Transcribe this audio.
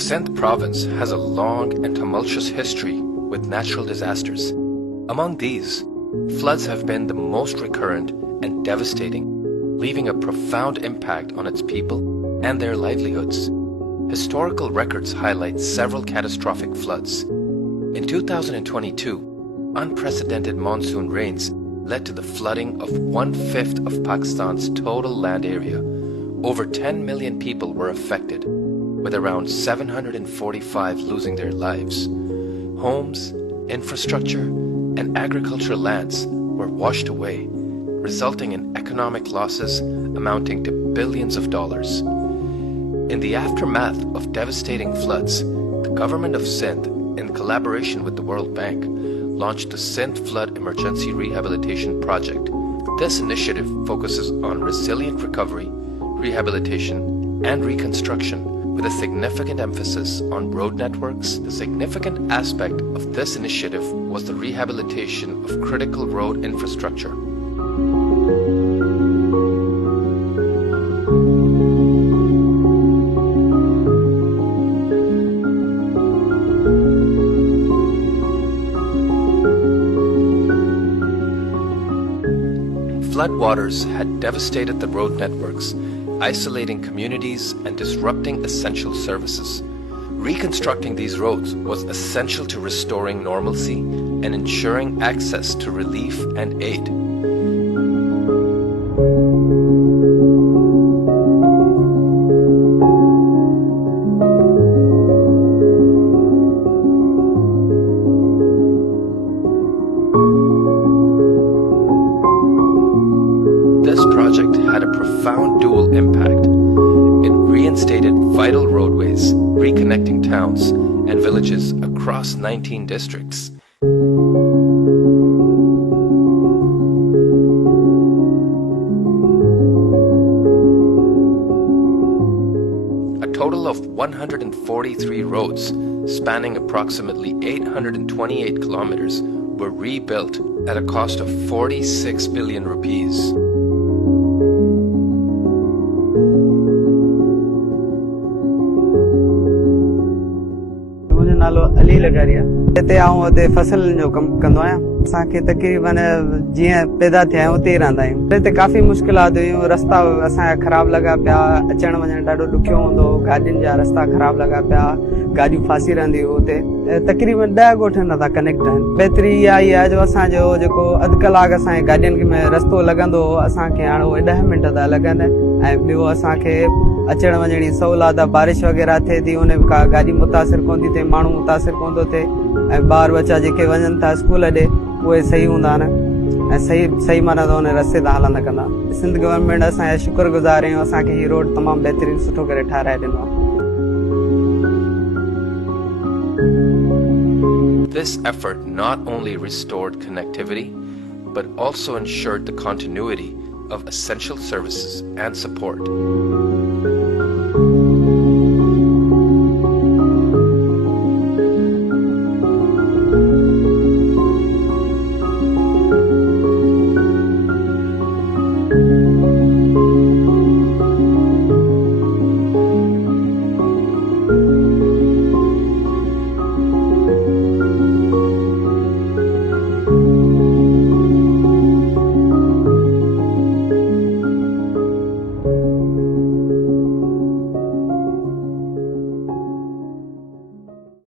The Sindh province has a long and tumultuous history with natural disasters. Among these, floods have been the most recurrent and devastating, leaving a profound impact on its people and their livelihoods. Historical records highlight several catastrophic floods. In 2022, unprecedented monsoon rains led to the flooding of 1/5 of Pakistan's total land area. Over 10 million people were affected, with around 745 losing their lives. Homes, infrastructure, and agricultural lands were washed away, resulting in economic losses amounting to billions of dollars. In the aftermath of devastating floods, the government of Sindh, in collaboration with the World Bank, launched the Sindh Flood Emergency Rehabilitation Project. This initiative focuses on resilient recovery, rehabilitation, and reconstruction, with a significant emphasis on road networks. The significant aspect of this initiative was the rehabilitation of critical road infrastructure. Floodwaters had devastated the road networks, isolating communities and disrupting essential services. Reconstructing these roads was essential to restoring normalcy and ensuring access to relief and aid. This project had a profound dual impact. It reinstated vital roadways, reconnecting towns and villages across 19 districts. A total of 143 roads, spanning approximately 828 kilometers, were rebuilt at a cost of 46 billion rupees. नालो अली लगारिया हिते आऊं हुते फसल जो कम कंदो आहियां असांखे तकरीबन जीअं पैदा थिया आहियूं उते ई रहंदा आहियूं हिते काफ़ी मुश्किलात हुयूं रस्ता असांजा ख़राब लॻा पिया अचण वञण ॾाढो ॾुखियो हूंदो गाॾियुनि जा रस्ता ख़राब लॻा पिया गाॾियूं फासी रहंदियूं हुते तकरीबन 10 ॻोठनि सां कनेक्ट आहिनि बहितरी इहा ई आहे जो असांजो जेको अधु कलाक असांजे गाॾियुनि में रस्तो लॻंदो हो असांखे हाणे उहे 10 मिंट था लॻनि ऐं ॿियो असांखे अचण वञण जी सहूलियत आहे बारिश वग़ैरह थिए थी उन का गाॾी मुतासिर कोन थी थिए माण्हू मुतासिर कोन थो थिए ऐं ॿार बच्चा जेके वञनि था स्कूल ॾे उहे सही हूंदा आहिनि ऐं सही माना त उन रस्ते तां हलंदा कंदा सिंध गवर्नमेंट असांजा शुक्रगुज़ार आहियूं असांखे हीउ रोड तमामु बहितरीनु सुठो करे ठाराए ॾिनो आहे This effort not only restored connectivity, but also ensured the continuity of essential services and support.